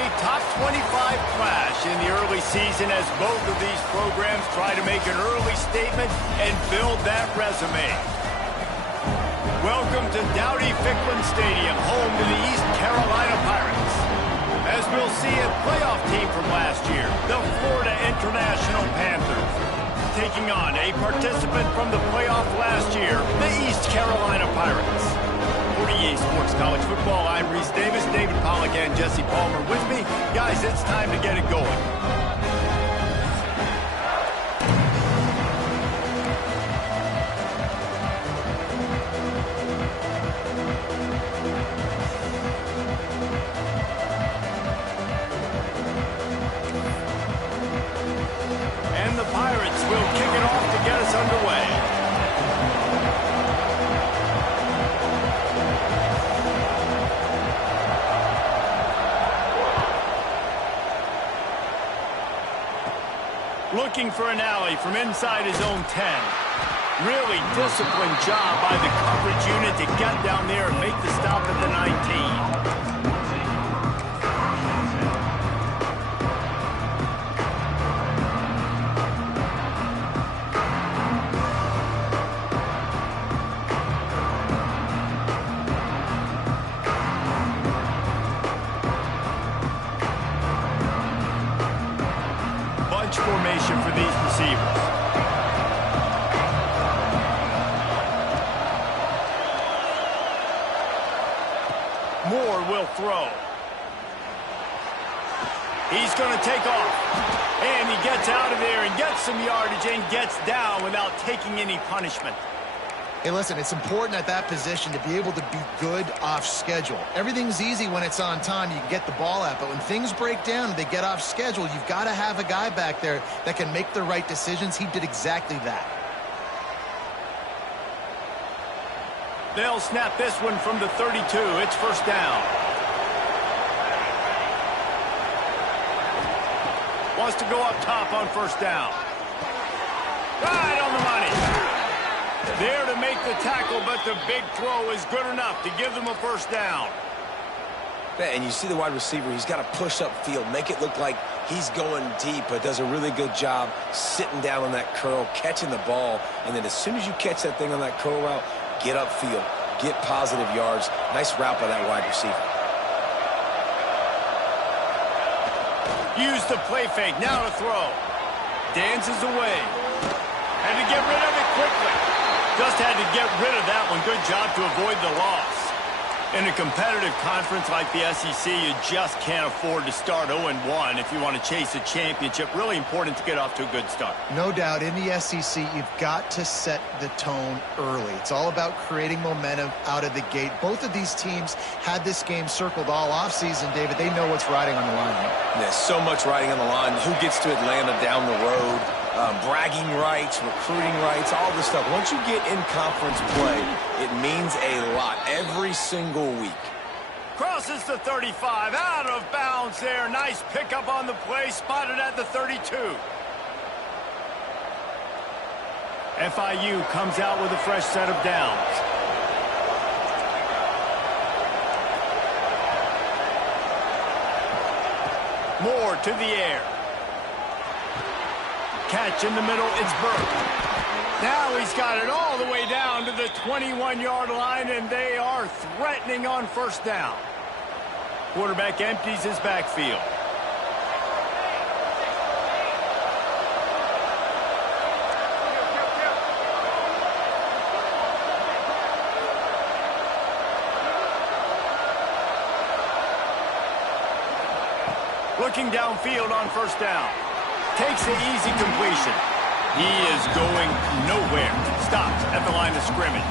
A top 25 clash in the early season as both of these programs try to make an early statement and build that resume. Welcome to Dowdy-Ficklin Stadium, home to the East Carolina Pirates. As we'll see, a playoff team from last year, the Florida International Panthers, taking on a participant from the playoff last year, the East Carolina Pirates. For EA Sports College Football, I'm Reese Davis, David Pollack, and Jesse Palmer with me. Guys, it's time to get it going. And the Pirates will kick it off to get us underway. Looking for an alley from inside his own 10. Really disciplined job by the coverage unit to get down there and make the stop at the 19. Formation for these receivers. Moore will throw. He's going to take off. And he gets out of there and gets some yardage and gets down without taking any punishment. Hey, listen, it's important at that position to be able to be good off schedule. Everything's easy when it's on time. You can get the ball out. But when things break down and they get off schedule, you've got to have a guy back there that can make the right decisions. He did exactly that. They'll snap this one from the 32. It's first down. Wants to go up top on first down. Right on the money. There to make the tackle, but the big throw is good enough to give them a first down. And you see the wide receiver, he's got to push upfield, make it look like he's going deep, but does a really good job sitting down on that curl, catching the ball, and then as soon as you catch that thing on that curl route, get upfield, get positive yards. Nice route by that wide receiver. Use the play fake, now to throw. Dances away. And to get rid of it quickly. Just had to get rid of that one. Good job to avoid the loss. In a competitive conference like the SEC, you just can't afford to start 0-1 if you want to chase a championship. Really important to get off to a good start. No doubt, in the SEC, you've got to set the tone early. It's all about creating momentum out of the gate. Both of these teams had this game circled all offseason, David. They know what's riding on the line. There's so much riding on the line. Who gets to Atlanta down the road? Bragging rights, recruiting rights, all this stuff. Once you get in conference play, it means a lot every single week. Crosses the 35, out of bounds there. Nice pickup on the play, spotted at the 32. FIU comes out with a fresh set of downs. Moore to the air. Catch in the middle, it's Burke. Now he's got it all the way down to the 21-yard line, and they are threatening on first down. Quarterback empties his backfield. Looking downfield on first down. Takes the easy completion. He is going nowhere. Stops at the line of scrimmage.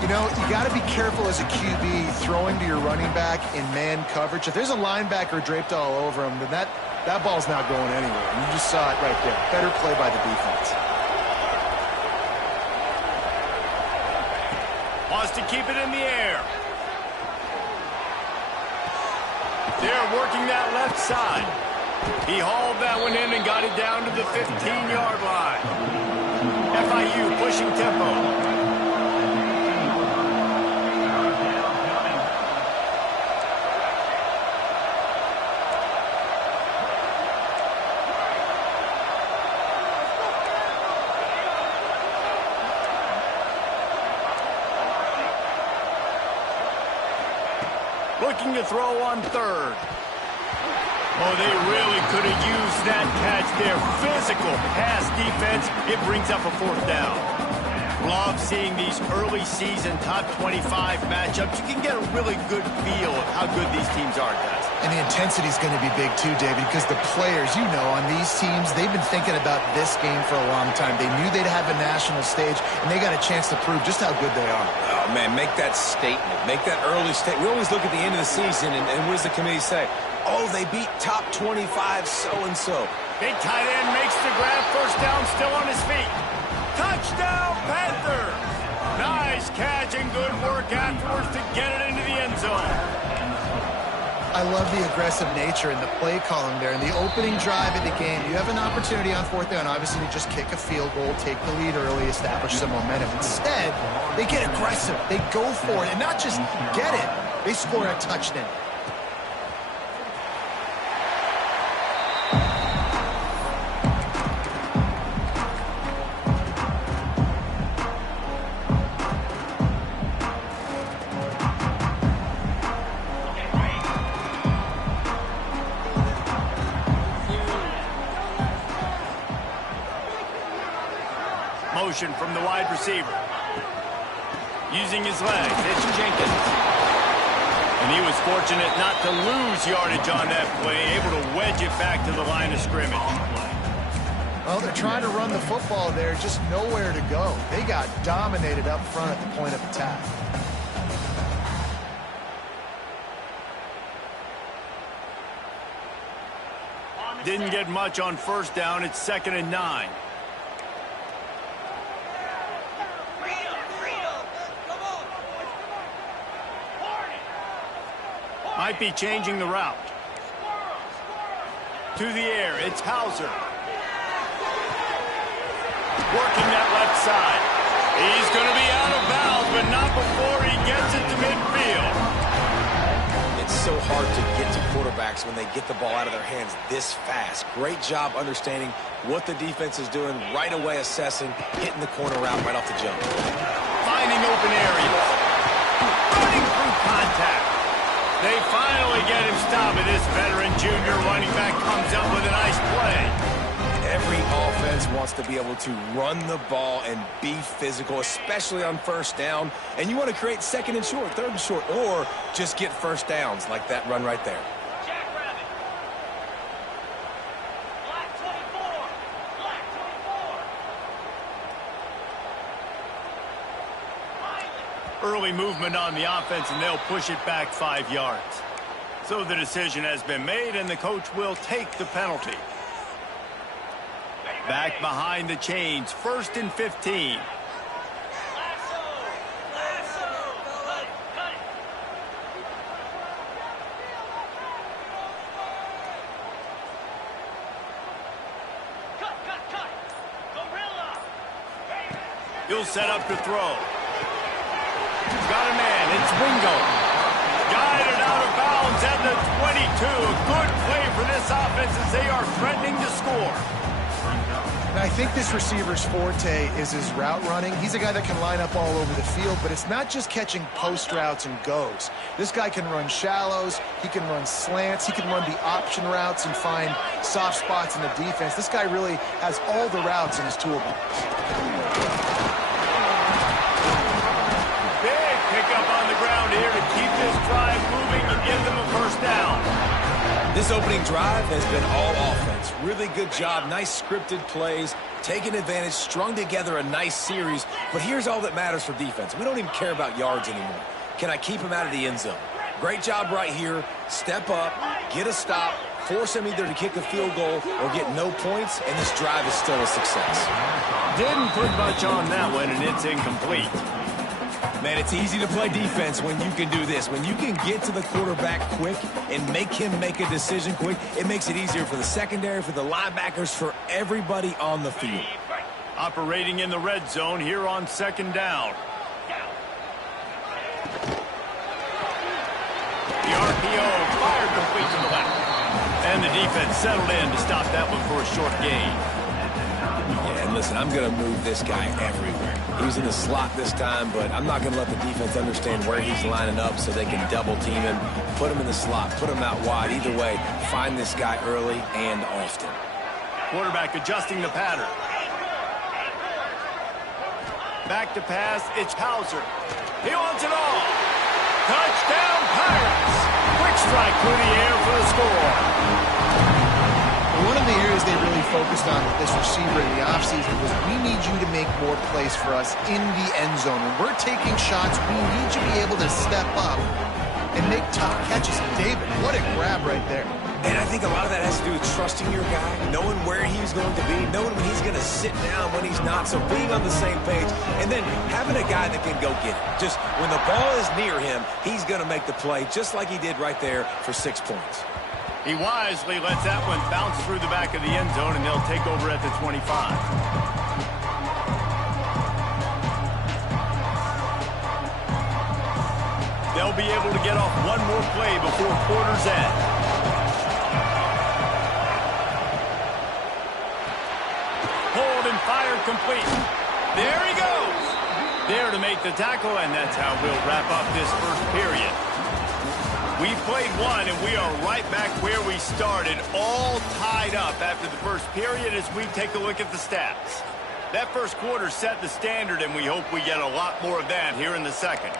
You know, you got to be careful as a QB throwing to your running back in man coverage. If there's a linebacker draped all over him, then that ball's not going anywhere. And you just saw it right there. Better play by the defense. Wants to keep it in the air. They're working that left side. He hauled that one in and got it down to the 15-yard line. FIU pushing tempo. Looking to throw on third. Oh, they really could have used that catch there. Physical pass defense. It brings up a fourth down. Love seeing these early season top 25 matchups. You can get a really good feel of how good these teams are, guys. And the intensity is going to be big too, David, because the players, you know, on these teams, they've been thinking about this game for a long time. They knew they'd have a national stage, and they got a chance to prove just how good they are. Oh, man, make that statement. Make that early statement. We always look at the end of the season, and what does the committee say? Oh, they beat top 25 so-and-so. Big tight end makes the grab. First down, still on his feet. Touchdown, Panthers! Nice catch and good work afterwards to get it into the end zone. I love the aggressive nature in the play calling there. In the opening drive of the game, you have an opportunity on fourth down. Obviously, you just kick a field goal, take the lead early, establish some momentum. Instead, they get aggressive. They go for it, and not just get it. They score a touchdown. Motion from the wide receiver. Using his legs, it's Jenkins. And he was fortunate not to lose yardage on that play, able to wedge it back to the line of scrimmage. Well, they're trying to run the football there, just nowhere to go. They got dominated up front at the point of attack. Didn't get much on first down. It's 2nd and 9. Might be changing the route. To the air, it's Hauser. Working that left side. He's going to be out of bounds, but not before he gets it to midfield. It's so hard to get to quarterbacks when they get the ball out of their hands this fast. Great job understanding what the defense is doing, right away assessing, hitting the corner route right off the jump. Finding open areas. Running through contact. They finally get him stopped, and this veteran junior running back comes up with a nice play. Every offense wants to be able to run the ball and be physical, especially on first down. And you want to create 2nd and short, 3rd and short, or just get first downs like that run right there. Early movement on the offense, and they'll push it back 5 yards. So the decision has been made, and the coach will take the penalty. Back behind the chains, 1st and 15. He'll set up to throw. Got a man, it's Wingo. Guided out of bounds at the 22. A good play for this offense as they are threatening to score. And I think this receiver's forte is his route running. He's a guy that can line up all over the field, but it's not just catching post routes and goes. This guy can run shallows, he can run slants, he can run the option routes and find soft spots in the defense. This guy really has all the routes in his toolbox. Up on the ground here to keep this drive moving and give them a first down. This opening drive has been all offense. Really good job, nice scripted plays, taking advantage, strung together a nice series. But here's all that matters for defense. We don't even care about yards anymore. Can I keep him out of the end zone? Great job right here. Step up, get a stop, force him either to kick a field goal or get no points, and this drive is still a success. Didn't put much on that one, and it's incomplete. Man, it's easy to play defense when you can do this. When you can get to the quarterback quick and make him make a decision quick, it makes it easier for the secondary, for the linebackers, for everybody on the field. Operating in the red zone here on 2nd down. The RPO fired complete to the left. And the defense settled in to stop that one for a short gain. Yeah, and listen, I'm going to move this guy everywhere. He was in the slot this time, but I'm not going to let the defense understand where he's lining up so they can double team him, put him in the slot, put him out wide. Either way, find this guy early and often. Quarterback adjusting the pattern. Back to pass, it's Hauser. He wants it all. Touchdown, Pirates. Quick strike through the air for the score. One of the areas they really focused on with this receiver in the offseason was we need you to make more plays for us in the end zone. When we're taking shots, we need you to be able to step up and make tough catches. David, what a grab right there. And I think a lot of that has to do with trusting your guy, knowing where he's going to be, knowing when he's going to sit down, when he's not, so being on the same page, and then having a guy that can go get it. Just when the ball is near him, he's going to make the play, just like he did right there for 6 points. He wisely lets that one bounce through the back of the end zone, and they'll take over at the 25. They'll be able to get off one more play before quarter's end. Hold and fire complete. There he goes. There to make the tackle, and that's how we'll wrap up this first period. We played one, and we are right back where we started, all tied up after the first period as we take a look at the stats. That first quarter set the standard, and we hope we get a lot more of that here in the second.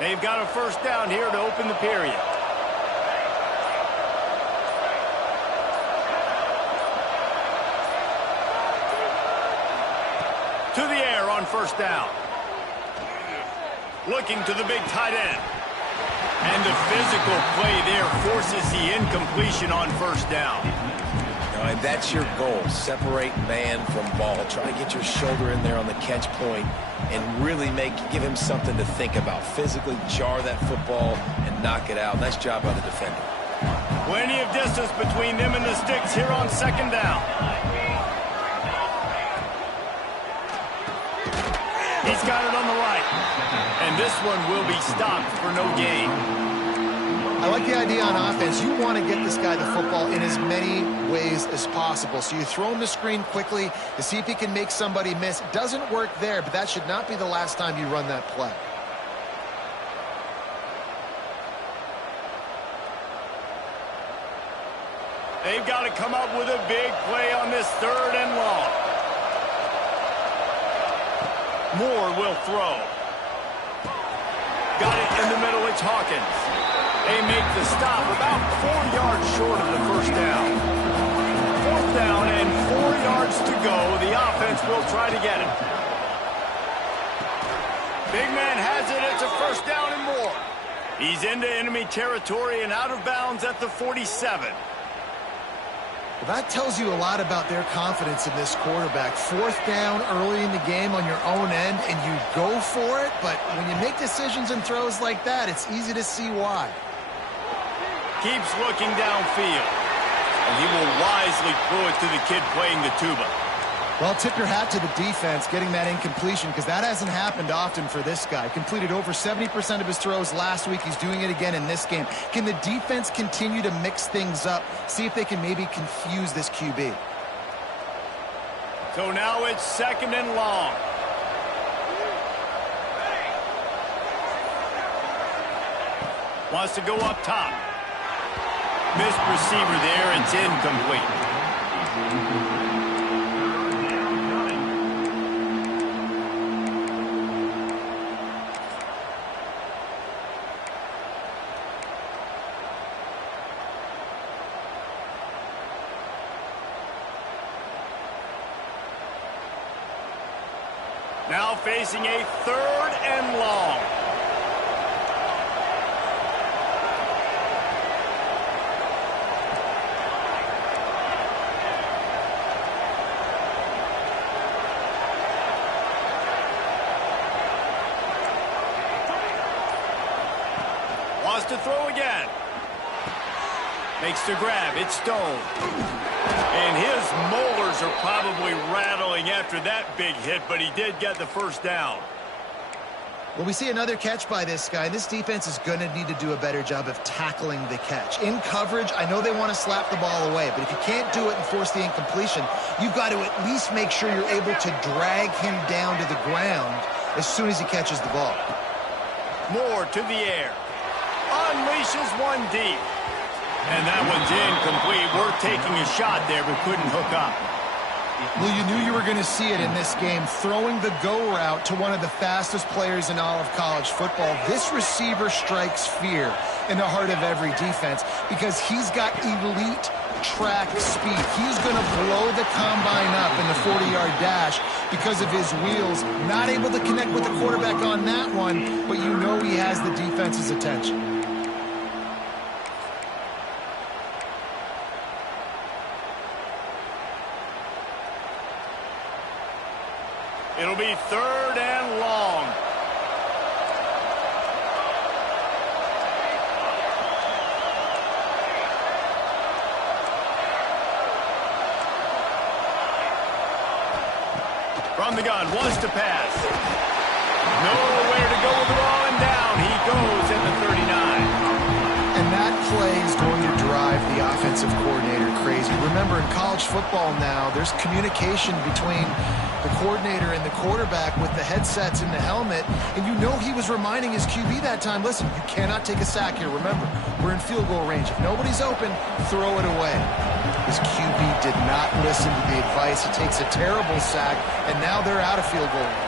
They've got a first down here to open the period. To the air on first down. Looking to the big tight end. And the physical play there forces the incompletion on first down. And that's your goal. Separate man from ball. Try to get your shoulder in there on the catch point and really give him something to think about. Physically jar that football and knock it out. Nice job by the defender. Plenty of distance between them and the sticks here on second down. He's got it on the right. And this one will be stopped for no gain. I like the idea on offense. You want to get this guy the football in as many ways as possible. So you throw him the screen quickly to see if he can make somebody miss. It doesn't work there, but that should not be the last time you run that play. They've got to come up with a big play on this third and long. Moore will throw. Got it in the middle. It's Hawkins. They make the stop about 4 yards short of the first down. Fourth down and 4 yards to go. The offense will try to get it. Big man has it. It's a first down and more. He's into enemy territory and out of bounds at the 47. Well, that tells you a lot about their confidence in this quarterback. Fourth down early in the game on your own end, and you go for it. But when you make decisions and throws like that, it's easy to see why. Keeps looking downfield. And he will wisely throw it to the kid playing the tuba. Well, tip your hat to the defense getting that incompletion, because that hasn't happened often for this guy. Completed over 70% of his throws last week. He's doing it again in this game. Can the defense continue to mix things up? See if they can maybe confuse this QB. So now it's second and long. Wants to go up top. Missed receiver there. It's incomplete. Now facing a third and long. Wants to throw again. Makes the grab. It's Stone. And his molars are probably rattling after that big hit, but he did get the first down. Well, we see another catch by this guy. This defense is going to need to do a better job of tackling the catch. In coverage, I know they want to slap the ball away, but if you can't do it and force the incompletion, you've got to at least make sure you're able to drag him down to the ground as soon as he catches the ball. More to the air. Unleashes one deep. And that one's incomplete. We're taking a shot there, but couldn't hook up. Well, you knew you were going to see it in this game, throwing the go route to one of the fastest players in all of college football. This receiver strikes fear in the heart of every defense because he's got elite track speed. He's going to blow the combine up in the 40-yard dash because of his wheels. Not able to connect with the quarterback on that one, but you know he has the defense's attention. It'll be 3rd and long. From the gun, wants to pass. Nowhere to go with the ball, and down he goes at the 39. And that play is going to drive the offensive coordinator crazy. Remember, in college football now, there's communication between the coordinator and the quarterback with the headsets and the helmet, and you know he was reminding his QB that time, listen, you cannot take a sack here. Remember, we're in field goal range. If nobody's open, throw it away. His QB did not listen to the advice. He takes a terrible sack, and now they're out of field goal range.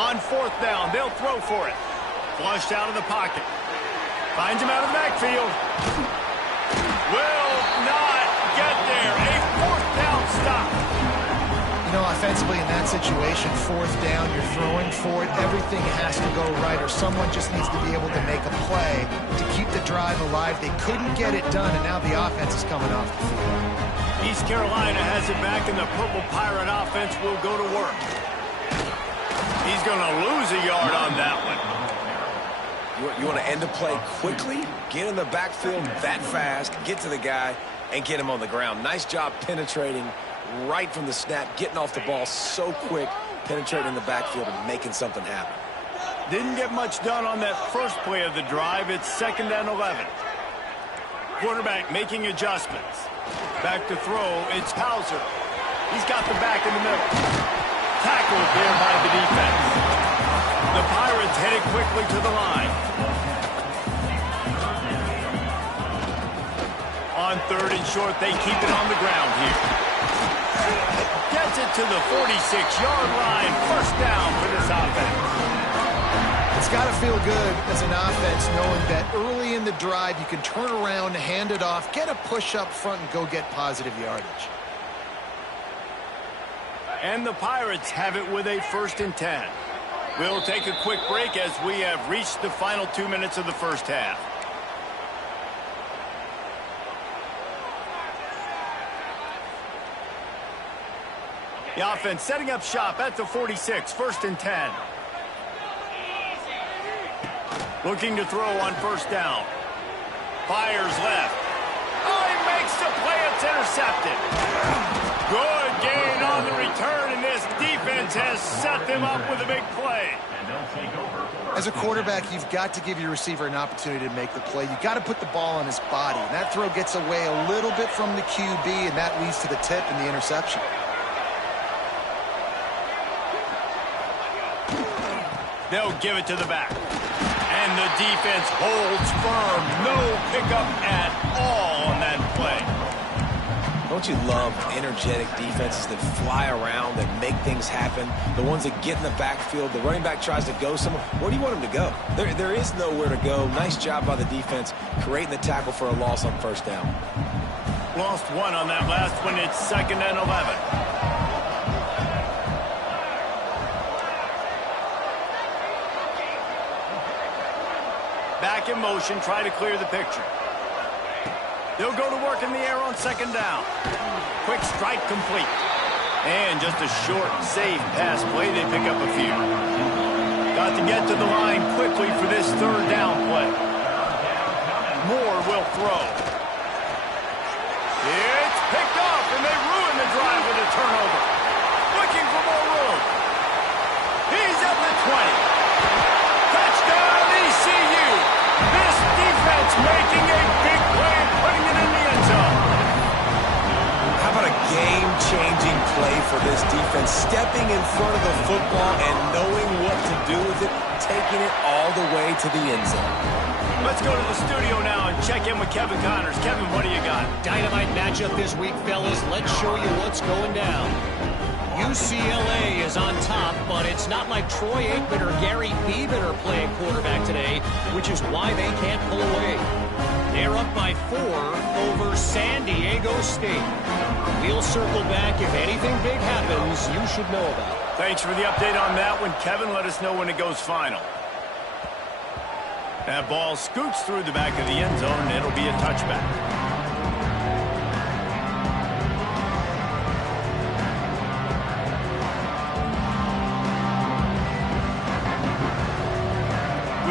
On 4th down, they'll throw for it. Flushed out of the pocket. Finds him out of the backfield. Will not get there. A 4th down stop. You know, offensively in that situation, 4th down, you're throwing for it. Everything has to go right, or someone just needs to be able to make a play to keep the drive alive. They couldn't get it done, and now the offense is coming off the field. East Carolina has it back, and the Purple Pirate offense will go to work. He's going to lose a yard on that one. You want to end the play quickly, get in the backfield that fast, get to the guy, and get him on the ground. Nice job penetrating right from the snap, getting off the ball so quick, penetrating the backfield and making something happen. Didn't get much done on that first play of the drive. It's 2nd and 11. Quarterback making adjustments. Back to throw, it's Hauser. He's got the back in the middle. Tackled there by the defense. The Pirates headed quickly to the line. On 3rd and short, they keep it on the ground here. Gets it to the 46-yard line. 1st down for this offense. It's got to feel good as an offense knowing that early in the drive you can turn around, hand it off, get a push up front, and go get positive yardage. And the Pirates have it with a 1st and 10. We'll take a quick break as we have reached the final 2 minutes of the first half. The offense setting up shop at the 46, 1st and 10. Looking to throw on 1st down. Fires left. Oh, he makes the play. It's intercepted. Good gain on the return, and this defense has set them up with a big play. As a quarterback, you've got to give your receiver an opportunity to make the play. You've got to put the ball on his body. And that throw gets away a little bit from the QB, and that leads to the tip and the interception. They'll give it to the back. And the defense holds firm. No pickup at all on that play. Don't you love energetic defenses that fly around, that make things happen? The ones that get in the backfield, the running back tries to go somewhere. Where do you want him to go? There is nowhere to go. Nice job by the defense, creating the tackle for a loss on 1st down. Lost one on that last one. It's 2nd and 11. Back in motion, try to clear the picture. They'll go to work in the air on 2nd down. Quick strike complete. And just a short, safe pass play. They pick up a few. Got to get to the line quickly for this 3rd down play. Moore will throw. It's picked off, and they ruin the drive with a turnover. Looking for more room. He's at the 20. Touchdown, ECU. This defense making a big play and putting it in the end zone. How about a game-changing play for this defense? Stepping in front of the football and knowing what to do with it, taking it all the way to the end zone. Let's go to the studio now and check in with Kevin Connors. Kevin, what do you got? Dynamite matchup this week, fellas. Let's show you what's going down. UCLA is on top, but it's not like Troy Aikman or Gary Beeman are playing quarterback today, which is why they can't pull away. They're up by 4 over San Diego State. We'll circle back. If anything big happens, you should know about it. Thanks for the update on that one, Kevin. Let us know when it goes final. That ball scoots through the back of the end zone, and it'll be a touchback.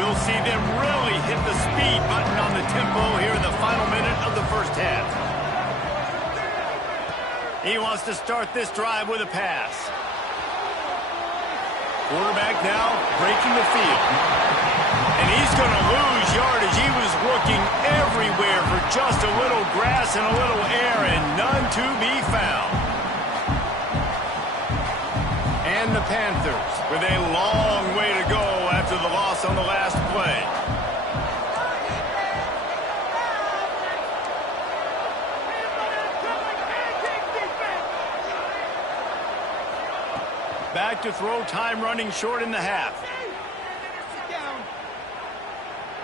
We'll see them really hit the speed button on the tempo here in the final minute of the first half. He wants to start this drive with a pass. Quarterback now breaking the field. And he's going to lose yardage. He was looking everywhere for just a little grass and a little air, and none to be found. And the Panthers with a long way to go after the loss on the last play. Back to throw, time running short in the half.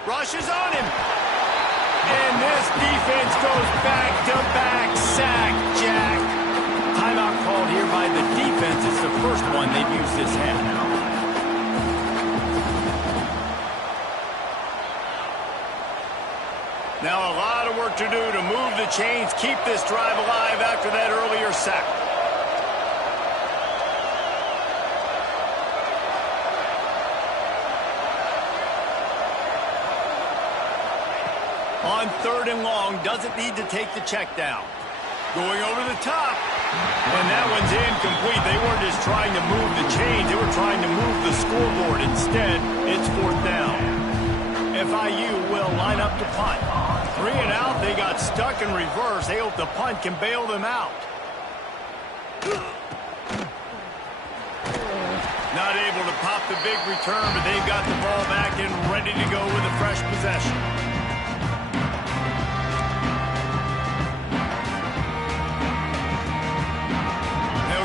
Rushes on him. And this defense goes back-to-back sack, Jack. Timeout called here by the defense. It's the first one they've used this half. Now a lot of work to do to move the chains, keep this drive alive after that earlier sack. On 3rd and long, doesn't need to take the check down. Going over the top. And that one's incomplete. They weren't just trying to move the chains. They were trying to move the scoreboard. Instead, it's 4th down. FIU will line up to punt. 3 and out. They got stuck in reverse. They hope the punt can bail them out. Not able to pop the big return, but they've got the ball back and ready to go with a fresh possession.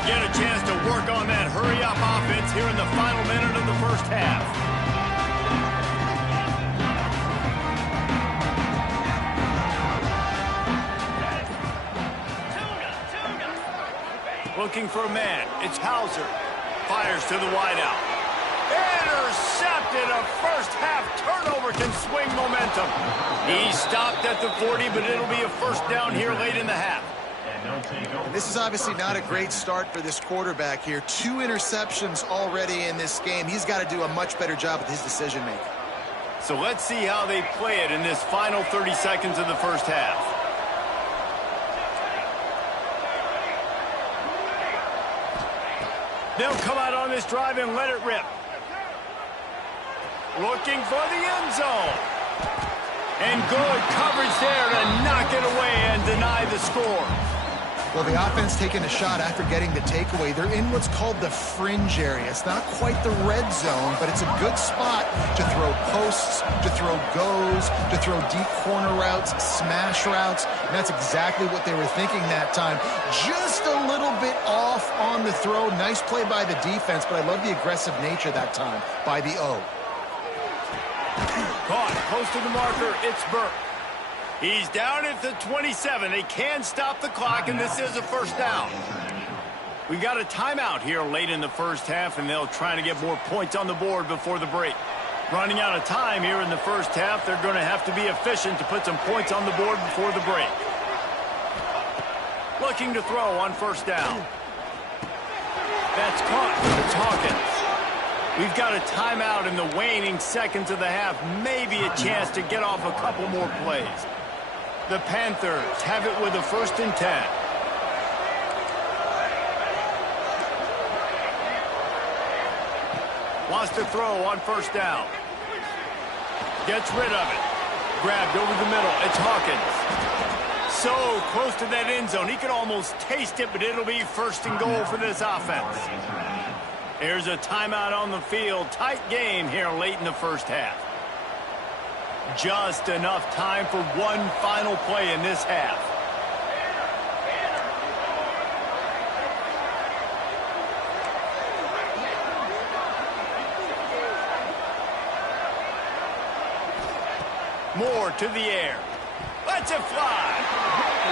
Get a chance to work on that hurry-up offense here in the final minute of the first half. Looking for a man. It's Hauser. Fires to the wideout. Intercepted. A first-half turnover can swing momentum. He stopped at the 40, but it'll be a first down here late in the half. This is obviously not a great start for this quarterback here. 2 interceptions already in this game. He's got to do a much better job with his decision-making. So let's see how they play it in this final 30 seconds of the first half. They'll come out on this drive and let it rip. Looking for the end zone. And good coverage there to knock it away and deny the score. Well, the offense taking a shot after getting the takeaway. They're in what's called the fringe area. It's not quite the red zone, but it's a good spot to throw posts, to throw goes, to throw deep corner routes, smash routes. And that's exactly what they were thinking that time. Just a little bit off on the throw. Nice play by the defense, but I love the aggressive nature that time by the O. Caught close to the marker. It's Burke. He's down at the 27. They can stop the clock, and this is a first down. We got a timeout here late in the first half, and they'll try to get more points on the board before the break. Running out of time here in the first half, they're going to have to be efficient to put some points on the board before the break. Looking to throw on first down. That's caught. It's Hawkins. We've got a timeout in the waning seconds of the half. Maybe a chance to get off a couple more plays. The Panthers have it with a 1st and 10. Wants to throw on 1st down. Gets rid of it. Grabbed over the middle. It's Hawkins. So close to that end zone. He could almost taste it, but it'll be 1st and goal for this offense. Here's a timeout on the field. Tight game here late in the 1st half. Just enough time for one final play in this half. Moore to the air. Lets it fly.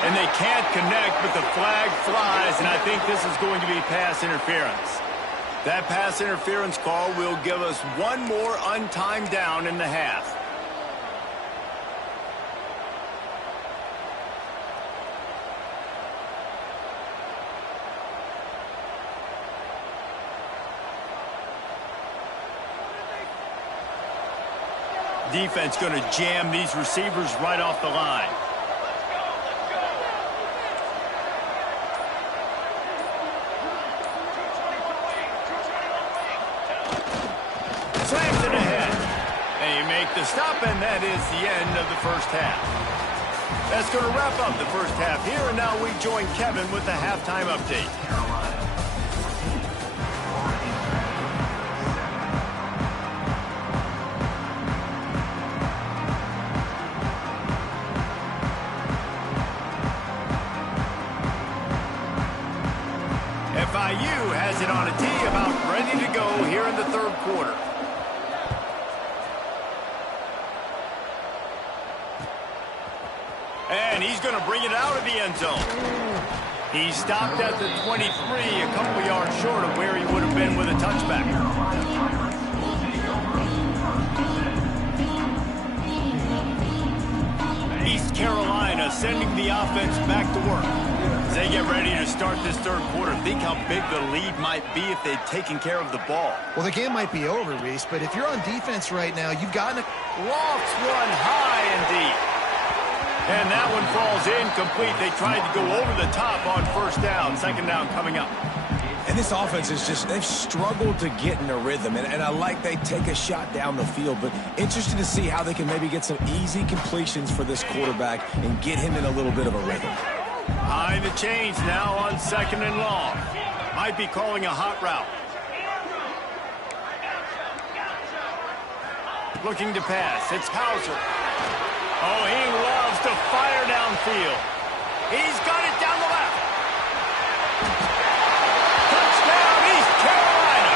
And they can't connect, but the flag flies, and I think this is going to be pass interference. That pass interference call will give us one more untimed down in the half. Defense going to jam these receivers right off the line. Slams it ahead. They make the stop, and that is the end of the 1st half. That's going to wrap up the 1st half here, and now we join Kevin with the halftime update. FIU has it on a tee, about ready to go here in the 3rd quarter. And he's going to bring it out of the end zone. He stopped at the 23, a couple yards short of where he would have been with a touchback. East Carolina sending the offense back to work. As they get ready to start this 3rd quarter, think how big the lead might be if they'd taken care of the ball. Well, the game might be over, Reese, but if you're on defense right now, you've gotten a... Lofts one high and deep. And that one falls incomplete. They tried to go over the top on 1st down. 2nd down coming up. And this offense is just, they've struggled to get in a rhythm. And I like they take a shot down the field, but interested to see how they can maybe get some easy completions for this quarterback and get him in a little bit of a rhythm. High the chains now on 2nd and long. Might be calling a hot route. Looking to pass. It's Hauser. Oh, he loves to fire downfield. He's got it down the left. Touchdown, East Carolina.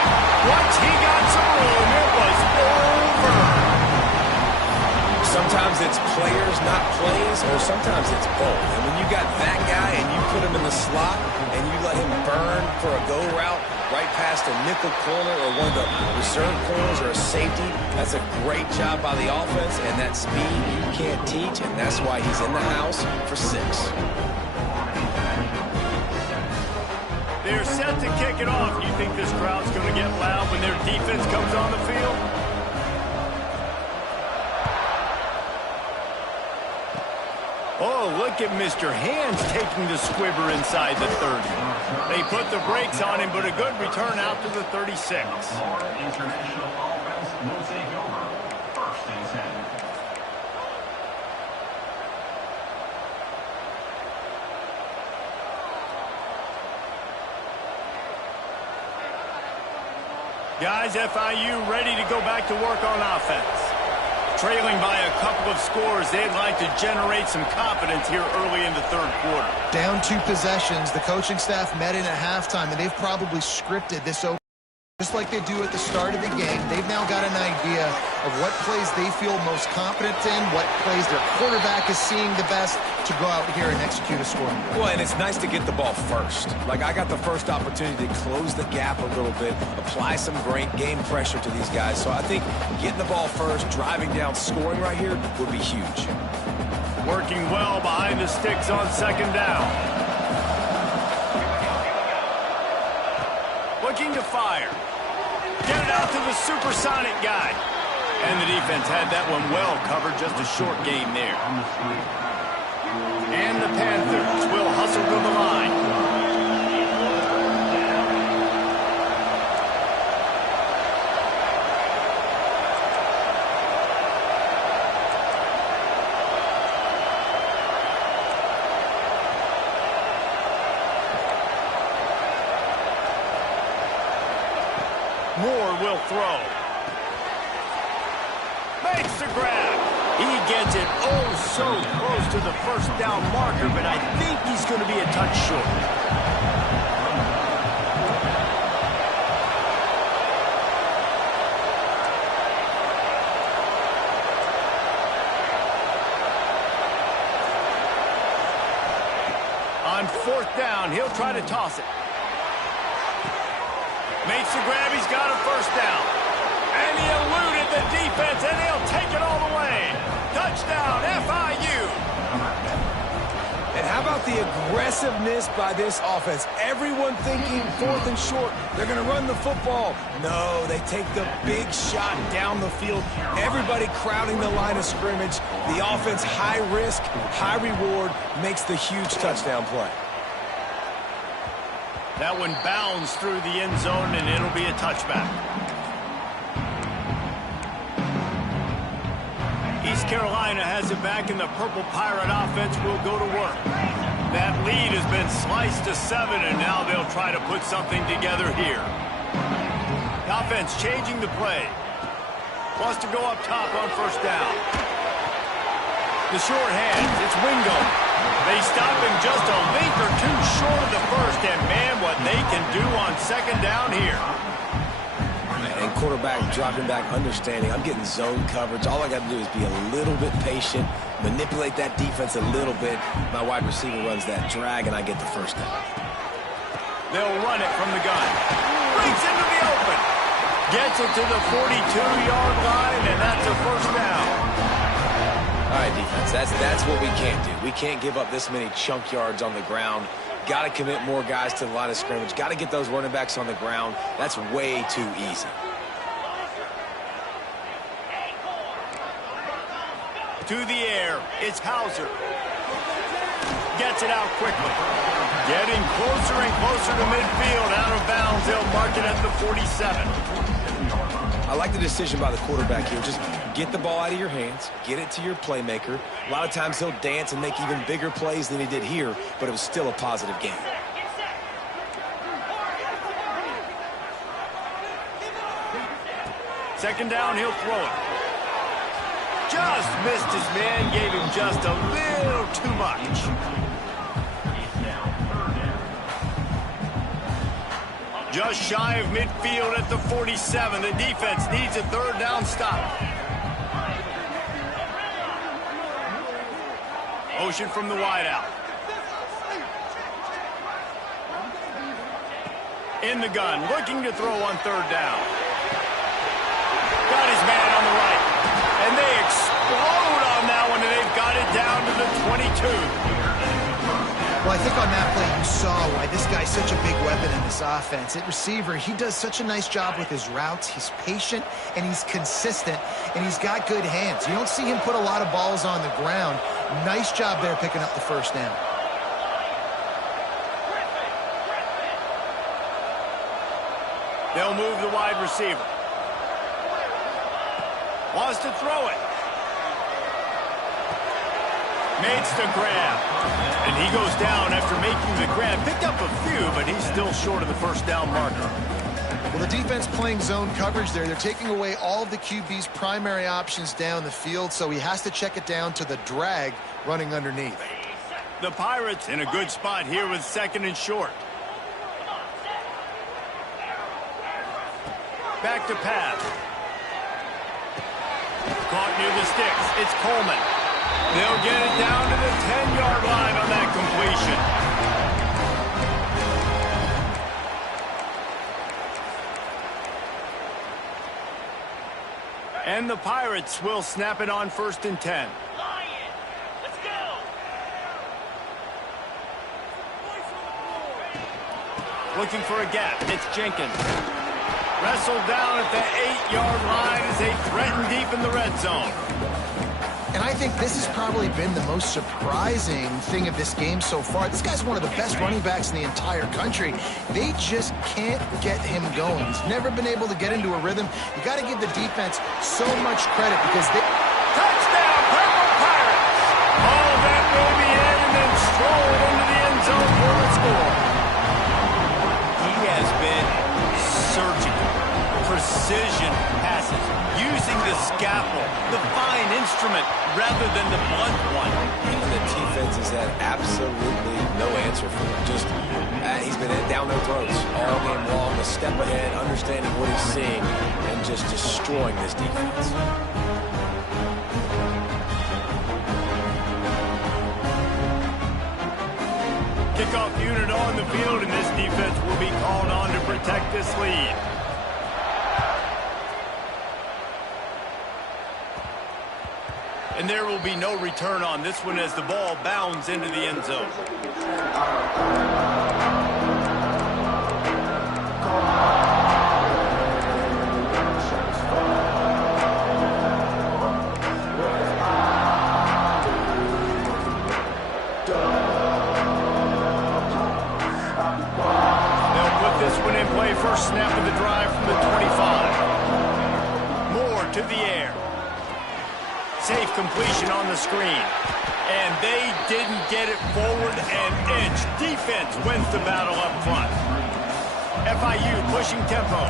Once he got some room, it was over. Sometimes it's players, not plays, or sometimes it's both. And when you got that guy and you put him in the slot and you let him burn for a go route right past a nickel corner or one of the reserve corners or a safety, that's a great job by the offense, and that speed you can't teach, and that's why he's in the house for 6. They're set to kick it off. You think this crowd's going to get loud when their defense comes on the field? Oh, look at Mr. Hands taking the squibber inside the 30. They put the brakes on him, but a good return out to the 36. International offense will take over. 1st and 10. Guys, FIU ready to go back to work on offense. Trailing by a couple of scores, they'd like to generate some confidence here early in the 3rd quarter. Down 2 possessions, the coaching staff met in at halftime, and they've probably scripted this over. Just like they do at the start of the game, they've now got an idea of what plays they feel most confident in, what plays their quarterback is seeing the best to go out here and execute a scoring play. Well, and it's nice to get the ball first. Like, I got the first opportunity to close the gap a little bit, apply some great game pressure to these guys. So I think getting the ball first, driving down, scoring right here would be huge. Working well behind the sticks on 2nd down. Looking to fire. Get it out to the supersonic guy. And the defense had that one well covered. Just a short game there. And the Panthers will hustle to the line. Moore will throw. Makes the grab. He gets it oh so close to the first down marker, but I think he's going to be a touch short. On fourth down, he'll try to toss it. Makes the grab, he's got a first down. And he eluded the defense, and he'll take it all the way. Touchdown, FIU. And how about the aggressiveness by this offense? Everyone thinking fourth and short, they're going to run the football. No, they take the big shot down the field. Everybody crowding the line of scrimmage. The offense, high risk, high reward, makes the huge touchdown play. That one bounds through the end zone, and it'll be a touchback. East Carolina has it back, and the Purple Pirate offense will go to work. That lead has been sliced to 7, and now they'll try to put something together here. The offense changing the play. Wants to go up top on first down. The short hands, it's Wingo. They stop him just a link or two short of the first, and man, what they can do on second down here. And quarterback dropping back, understanding, I'm getting zone coverage. All I got to do is be a little bit patient, manipulate that defense a little bit. My wide receiver runs that drag, and I get the first down. They'll run it from the gun. Breaks into the open. Gets it to the 42-yard line, and that's a first down. All right, defense, that's what we can't do. We can't give up this many chunk yards on the ground. Got to commit more guys to the line of scrimmage. Got to get those running backs on the ground. That's way too easy. To the air, it's Hauser. Gets it out quickly. Getting closer and closer to midfield. Out of bounds, they'll mark it at the 47. I like the decision by the quarterback here. Just get the ball out of your hands, get it to your playmaker. A lot of times he'll dance and make even bigger plays than he did here, but it was still a positive game. Second down, he'll throw it. Just missed his man, gave him just a little too much. Just shy of midfield at the 47. The defense needs a third down stop. Motion from the wideout. In the gun, looking to throw on third down. Got his man on the right. And they explode on that one, and they've got it down to the 22. Well, I think on that play you saw why this guy's such a big weapon in this offense. At receiver, he does such a nice job with his routes. He's patient, and he's consistent, and he's got good hands. You don't see him put a lot of balls on the ground. Nice job there picking up the first down. They'll move the wide receiver. Wants to throw it. Makes the grab. And he goes down after making the grab. Picked up a few, but he's still short of the first down marker. Well, the defense playing zone coverage there. They're taking away all of the QB's primary options down the field, so he has to check it down to the drag running underneath. The Pirates in a good spot here with second and short. Back to pass. Caught near the sticks. It's Coleman. They'll get it down to the 10-yard line on that completion. And the Pirates will snap it on 1st and 10. Let's go. Looking for a gap. It's Jenkins. Wrestled down at the 8-yard line as they threaten deep in the red zone. And I think this has probably been the most surprising thing of this game so far. This guy's one of the best running backs in the entire country. They just can't get him going. He's never been able to get into a rhythm. You got to give the defense so much credit because they... Touchdown, Purple Pirates! All that baby in and then strolled into the end zone for the score. He has been surgical, precision passes, using the scalpel, the fine instrument, rather than the blunt one. And the defense has had absolutely no answer for him. Just, he's been down their throats all game long, a step ahead, understanding what he's seeing, and just destroying this defense. Kickoff unit on the field, and this defense will be called on to protect this lead. And there will be no return on this one as the ball bounds into the end zone. They'll put this one in play. First snap of the drive from the 25. Moore to the air. Safe completion on the screen. And they didn't get it forward an inch. Defense wins the battle up front. FIU pushing tempo.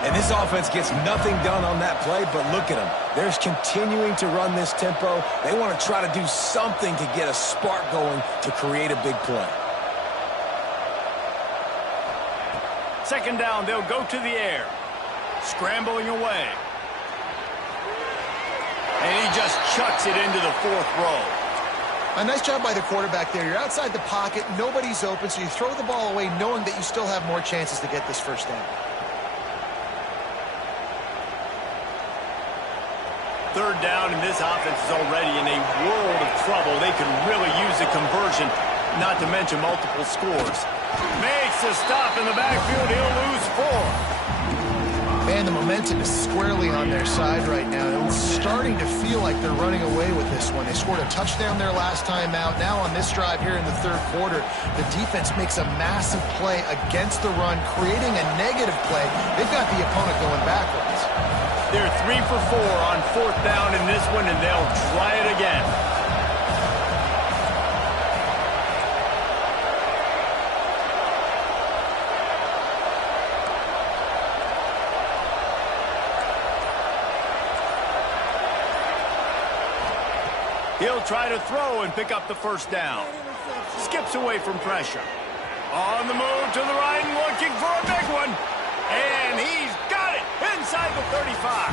And this offense gets nothing done on that play, but look at them. They're continuing to run this tempo. They want to try to do something to get a spark going to create a big play. Second down, they'll go to the air. Scrambling away. And he just chucks it into the fourth row. A nice job by the quarterback there. You're outside the pocket, nobody's open, so you throw the ball away knowing that you still have more chances to get this first down. Third down, and this offense is already in a world of trouble. They could really use a conversion, not to mention multiple scores. Makes a stop in the backfield. He'll lose 4. Man, the momentum is squarely on their side right now. It's starting to feel like they're running away with this one. They scored a touchdown their last time out. Now on this drive here in the third quarter, the defense makes a massive play against the run, creating a negative play. They've got the opponent going backwards. They're 3 for 4 on fourth down in this one, and they'll try it again. He'll try to throw and pick up the first down. Skips away from pressure. On the move to the right and looking for a big one. And he's got it inside the 35.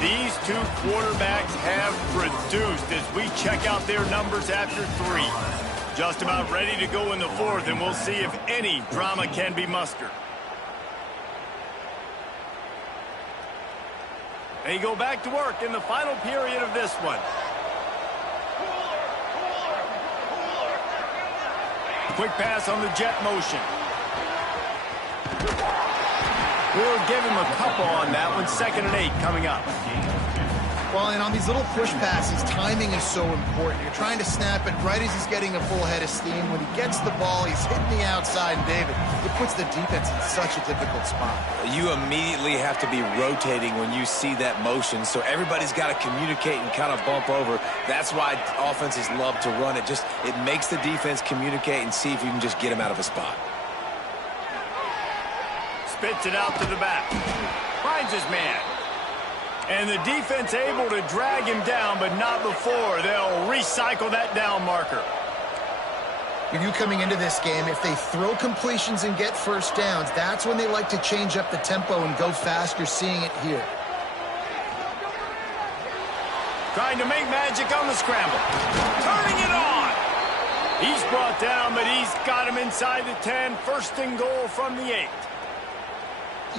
These two quarterbacks have produced as we check out their numbers after 3. Just about ready to go in the fourth, and we'll see if any drama can be mustered. They go back to work in the final period of this one. Quick pass on the jet motion. We'll give him a couple on that one. 2nd and 8 coming up. Well, and on these little push passes, timing is so important. You're trying to snap it right as he's getting a full head of steam. When he gets the ball, he's hitting the outside, and David, it puts the defense in such a difficult spot. You immediately have to be rotating when you see that motion, so everybody's got to communicate and kind of bump over. That's why offenses love to run it. It makes the defense communicate and see if you can just get him out of a spot. Spits it out to the back. Finds his man. And the defense able to drag him down, but not before. They'll recycle that down marker. You coming into this game, if they throw completions and get first downs, that's when they like to change up the tempo and go fast. You're seeing it here. Trying to make magic on the scramble. Turning it on. He's brought down, but he's got him inside the 10. First and goal from the 8.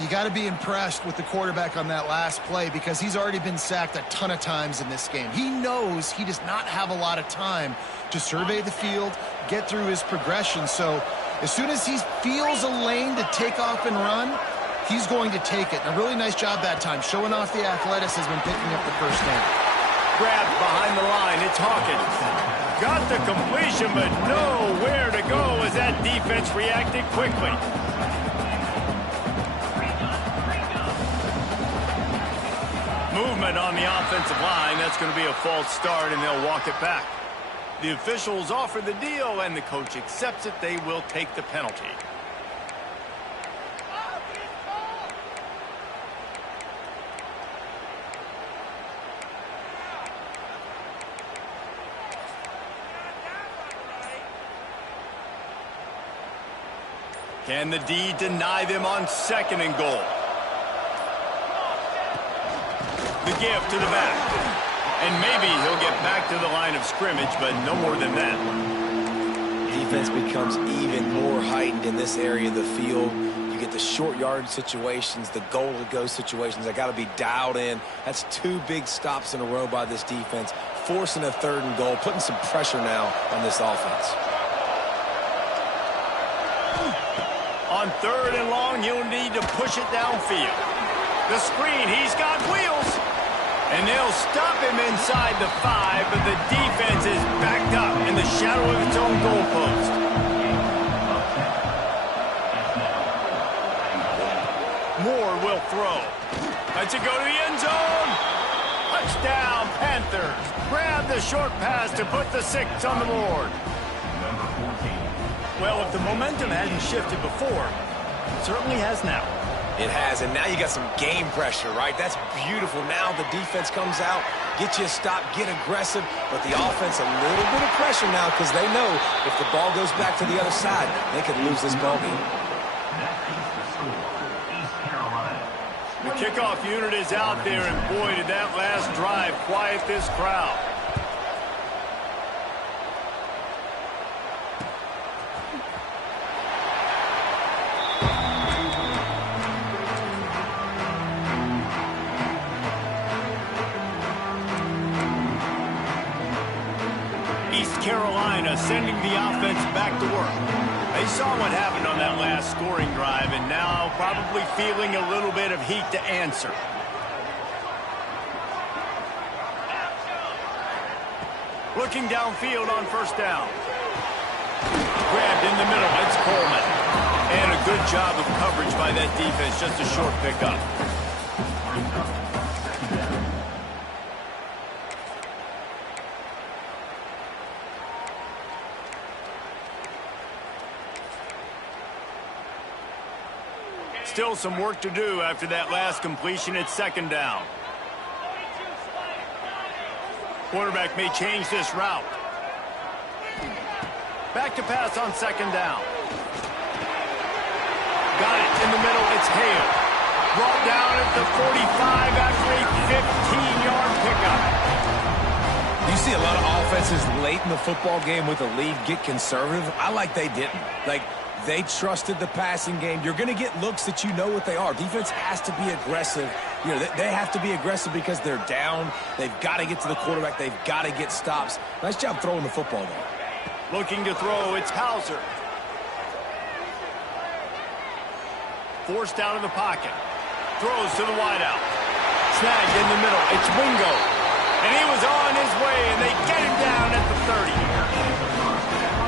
You got to be impressed with the quarterback on that last play because he's already been sacked a ton of times in this game. He knows he does not have a lot of time to survey the field, get through his progression. So as soon as he feels a lane to take off and run, he's going to take it. And a really nice job that time, showing off the athleticism and picking up the first down. grabs behind the line. It's Hawkins. Got the completion, but nowhere to go as that defense reacted quickly. Movement on the offensive line. That's going to be a false start, and they'll walk it back. The officials offer the deal, and the coach accepts it. They will take the penalty. Can the D deny them on 2nd and goal? The give to the back. And maybe he'll get back to the line of scrimmage, but no more than that. Defense becomes even more heightened in this area of the field. You get the short yard situations, the goal-to-go situations. That got to be dialed in. That's 2 big stops in a row by this defense, forcing a 3rd and goal, putting some pressure now on this offense. On 3rd and long, you'll need to push it downfield. The screen, he's got wheels. And they'll stop him inside the 5, but the defense is backed up in the shadow of its own goalpost. Moore will throw. Lets it go to the end zone. Touchdown, Panthers. Grab the short pass to put the 6 on the board. Well, if the momentum hadn't shifted before, it certainly has now. It has, and now you got some game pressure, right? That's beautiful. Now the defense comes out, get you a stop, get aggressive, but the offense a little bit of pressure now because they know if the ball goes back to the other side, they could lose this ball game. The kickoff unit is out there, and boy, did that last drive quiet this crowd. Carolina sending the offense back to work. They saw what happened on that last scoring drive, and now probably feeling a little bit of heat to answer. Looking downfield on 1st down. Grabbed in the middle. It's Coleman. And a good job of coverage by that defense. Just a short pickup. Still some work to do after that last completion at 2nd down. Quarterback may change this route. Back to pass on 2nd down. Got it in the middle. It's Hale. Brought down at the 45 after a 15-yard pickup. You see a lot of offenses late in the football game with a lead get conservative. I like they didn't. They trusted the passing game. You're going to get looks that you know what they are. Defense has to be aggressive. You know, they have to be aggressive because they're down. They've got to get to the quarterback. They've got to get stops. Nice job throwing the football there. Looking to throw, it's Hauser. Forced out of the pocket. Throws to the wideout. Snagged in the middle. It's Wingo. And he was on his way, and they get him down at the 30.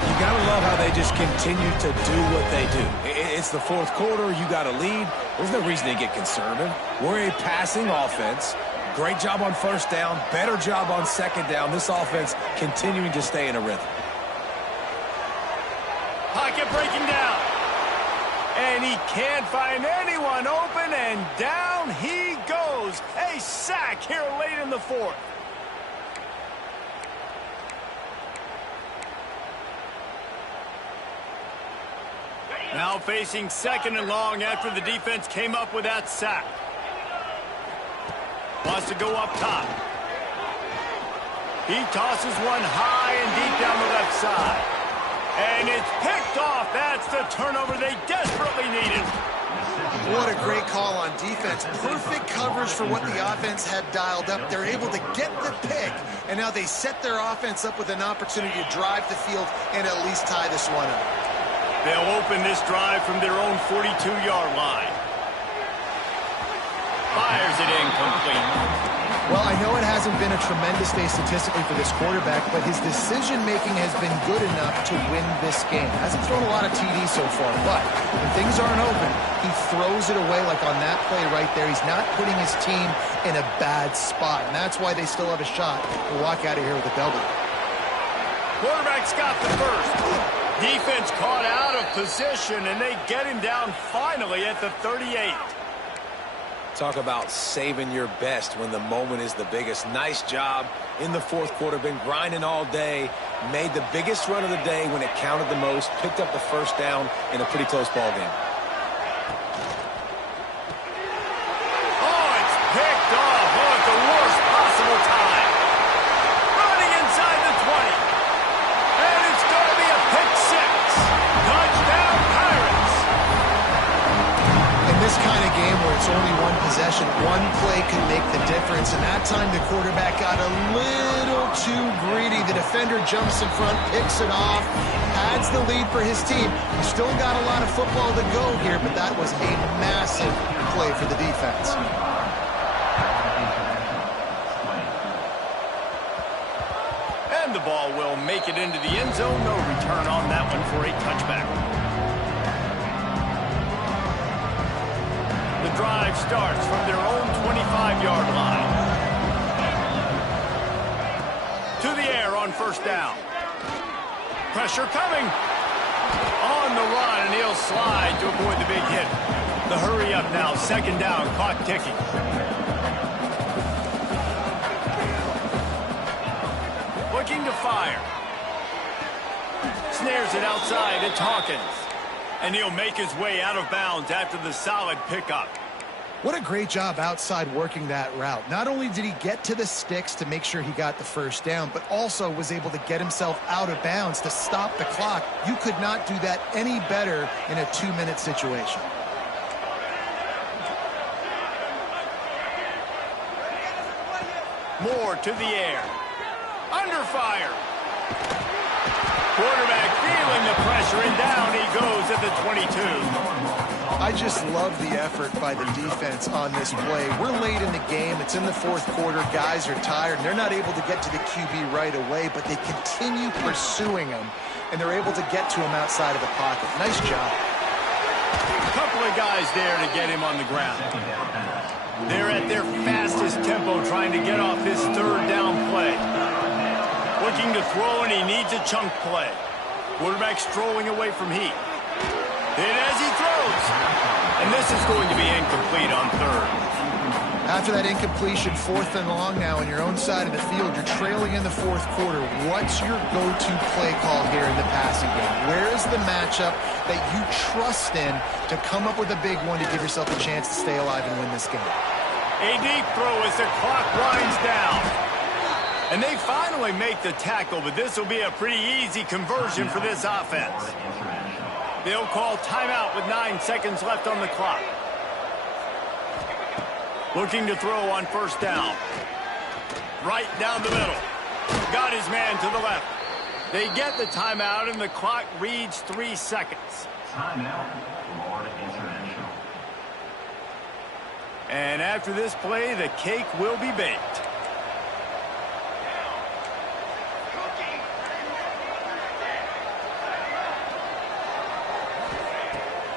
You got to love how they just continue to do what they do. It's the 4th quarter. You got a lead. There's no reason to get conservative. We're a passing offense. Great job on 1st down. Better job on 2nd down. This offense continuing to stay in a rhythm. Pocket breaking down. And he can't find anyone open, and down he goes. A sack here late in the 4th. Now facing 2nd and long after the defense came up with that sack. Wants to go up top. He tosses one high and deep down the left side. And it's picked off. That's the turnover they desperately needed. What a great call on defense. Perfect coverage for what the offense had dialed up. They're able to get the pick, and now they set their offense up with an opportunity to drive the field and at least tie this one up. They'll open this drive from their own 42-yard line. Fires it incomplete. Well, I know it hasn't been a tremendous day statistically for this quarterback, but his decision-making has been good enough to win this game. Hasn't thrown a lot of TDs so far, but when things aren't open, he throws it away like on that play right there. He's not putting his team in a bad spot, and that's why they still have a shot to walk out of here with a W. Quarterback's got the first. Defense caught out of position, and they get him down finally at the 38. Talk about saving your best when the moment is the biggest. Nice job in the fourth quarter. Been grinding all day. Made the biggest run of the day when it counted the most. Picked up the first down in a pretty close ball game. Oh, it's picked off. Oh, at the worst possible time. Running inside the 20. And it's going to be a pick six. Touchdown, Pirates. In this kind of game where it's only one possession, one play could make the difference, and that time the quarterback got a little too greedy. The defender jumps in front, picks it off, adds the lead for his team. He's still got a lot of football to go here, but that was a massive play for the defense. And the ball will make it into the end zone. No return on that one for a touchback. The drive starts from their own 25-yard line. To the air on first down. Pressure coming. On the run, and he'll slide to avoid the big hit. The hurry up now, second down, clock ticking. Looking to fire. Snares it outside, it's Hawkins. And he'll make his way out of bounds after the solid pickup. What a great job outside working that route. Not only did he get to the sticks to make sure he got the first down, but also was able to get himself out of bounds to stop the clock. You could not do that any better in a 2-minute situation. Moore to the air. Under fire. Quarterback feeling the pressure, and down he goes at the 22. I just love the effort by the defense on this play. We're late in the game. It's in the fourth quarter. Guys are tired, and they're not able to get to the QB right away, but they continue pursuing him, and they're able to get to him outside of the pocket. Nice job. A couple of guys there to get him on the ground. They're at their fastest tempo trying to get off this third down play. Looking to throw, and he needs a chunk play. Quarterback strolling away from heat. Hit as he throws. And this is going to be incomplete on third. After that incompletion, 4th and long now on your own side of the field, you're trailing in the fourth quarter. What's your go-to play call here in the passing game? Where is the matchup that you trust in to come up with a big one to give yourself a chance to stay alive and win this game? A deep throw as the clock winds down. And they finally make the tackle, but this will be a pretty easy conversion for this offense. They'll call timeout with 9 seconds left on the clock. Looking to throw on first down. Right down the middle. Got his man to the left. They get the timeout, and the clock reads 3 seconds. Timeout, Florida International. And after this play, the cake will be baked.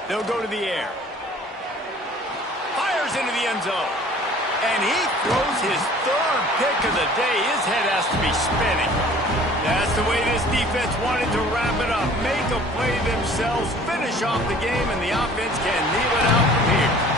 They'll go to the air. Fires into the end zone. And he throws his third pick of the day. His head has to be spinning. That's the way this defense wanted to wrap it up. Make a play themselves, finish off the game, and the offense can kneel it out from here.